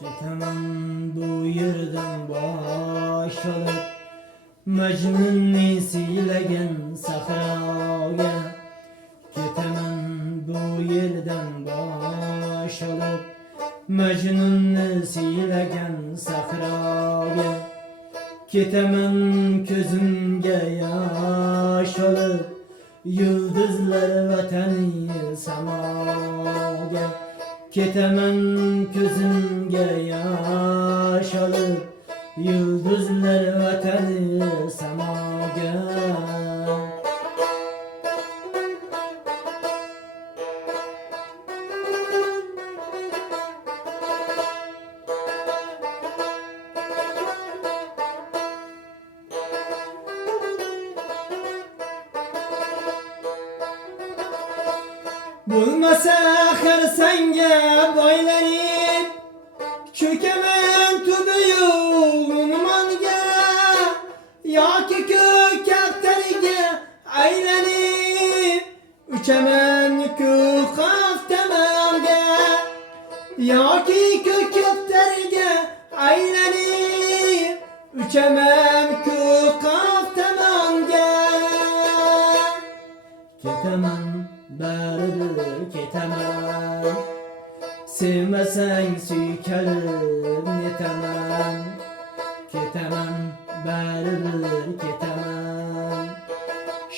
Ketemem bu yerden başladık Mecnun'ni siylagan sahroga Ketemem bu yerden başladık Mecnun'ni siylagan sahroga Ketemem ko'zimga yosh olib Yulduzlar vatani samoga Ketemem ko'zimga yosh olib Yulduzlar vatani samoga Bulmasa xarsanga boylanib Cho'kaman tubi yo'g'unmonga Yoki ko'k kaftariga aylanib Uchaman ko'k haftamonga Yoki ko'k kaftariga aylanib Uchaman ko'k haftamonga Ketaman baribir ketaman Sevmasang suykalib netaman Ketaman baribir ketaman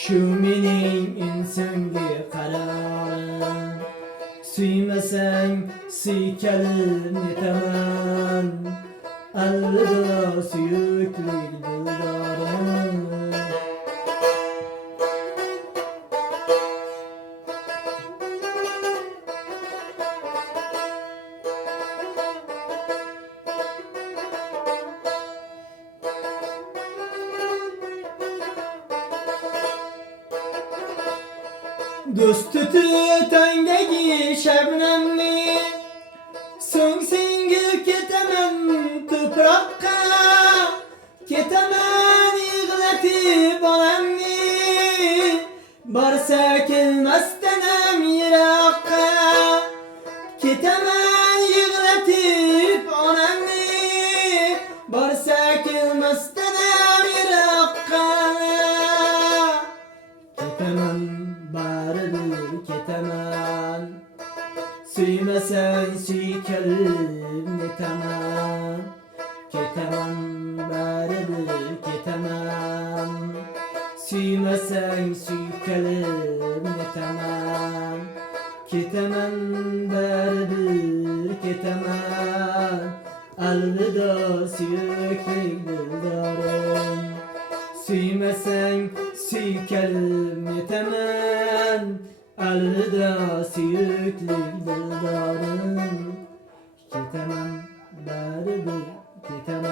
Shu mening insonga qarorim Suymasang suykalib netaman Alvido suyuklik dildorim Do'st tutib tongdagi shabnamni So'ng singib ketaman tuproqqa Ketaman yig'latib bolamni Borsa kelmasdanam yiroqqa Ketaman yig'latib onamni Borsa kelmasdanam yiroqqa Ketaman baribir ketaman Suymasang suykalib netaman Ketaman baribir ketaman Suymasang suykalib netaman Ketaman baribir ketaman Alvido suyuklik dildorim Suymasang suykalib netaman Alvido suyuklik dildorim Ketaman baribir ketaman